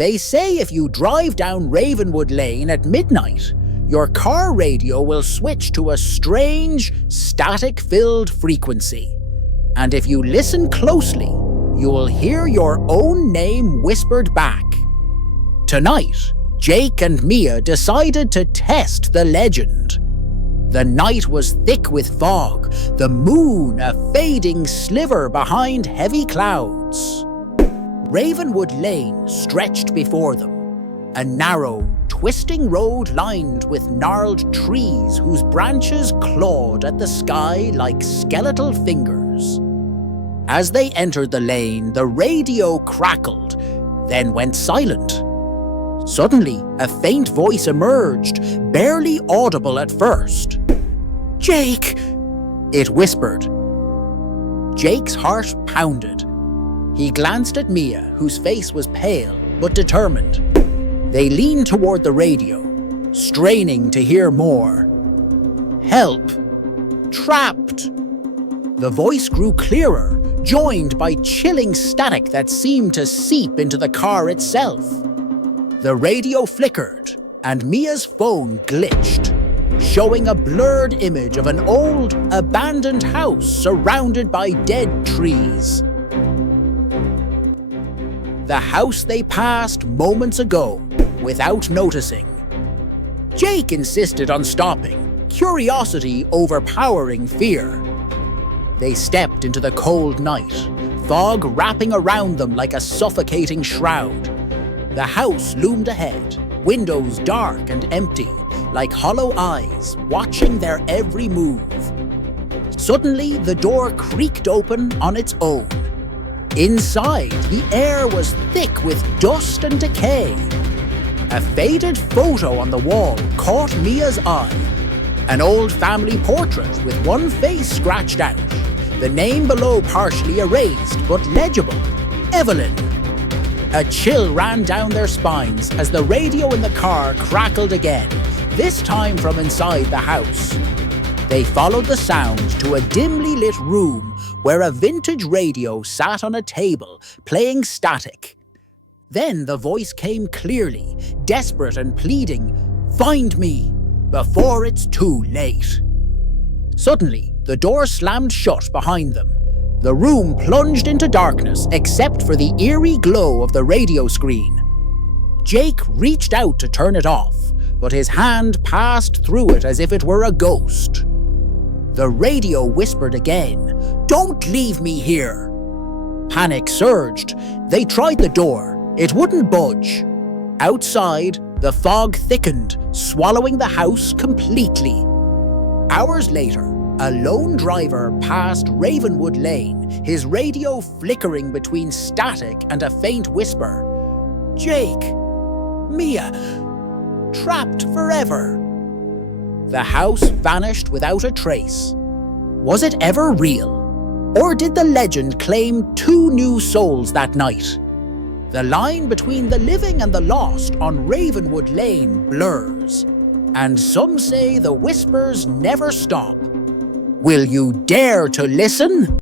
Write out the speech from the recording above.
They say if you drive down Ravenwood Lane at midnight, your car radio will switch to a strange, static-filled frequency. And if you listen closely, you will hear your own name whispered back. Tonight, Jake and Mia decided to test the legend. The night was thick with fog, the moon a fading sliver behind heavy clouds. Ravenwood Lane stretched before them, a narrow, twisting road lined with gnarled trees whose branches clawed at the sky like skeletal fingers. As they entered the lane, the radio crackled, then went silent. Suddenly, a faint voice emerged, barely audible at first. "Jake!" it whispered. Jake's heart pounded. He glanced at Mia, whose face was pale but determined. They leaned toward the radio, straining to hear more. "Help! Trapped!" The voice grew clearer, joined by chilling static that seemed to seep into the car itself. The radio flickered, and Mia's phone glitched, showing a blurred image of an old, abandoned house surrounded by dead trees. The house they passed moments ago, without noticing. Jake insisted on stopping, curiosity overpowering fear. They stepped into the cold night, fog wrapping around them like a suffocating shroud. The house loomed ahead, windows dark and empty, like hollow eyes watching their every move. Suddenly, the door creaked open on its own. Inside, the air was thick with dust and decay. A faded photo on the wall caught Mia's eye. An old family portrait with one face scratched out. The name below partially erased but legible: Evelyn. A chill ran down their spines as the radio in the car crackled again, this time from inside the house. They followed the sound to a dimly lit room where a vintage radio sat on a table, playing static. Then the voice came clearly, desperate and pleading, "Find me, before it's too late." Suddenly, the door slammed shut behind them. The room plunged into darkness except for the eerie glow of the radio screen. Jake reached out to turn it off, but his hand passed through it as if it were a ghost. The radio whispered again, "Don't leave me here." Panic surged. They tried the door. It wouldn't budge. Outside, the fog thickened, swallowing the house completely. Hours later, a lone driver passed Ravenwood Lane, his radio flickering between static and a faint whisper. "Jake! Mia! Trapped forever!" The house vanished without a trace. Was it ever real? Or did the legend claim two new souls that night? The line between the living and the lost on Ravenwood Lane blurs. And some say the whispers never stop. Will you dare to listen?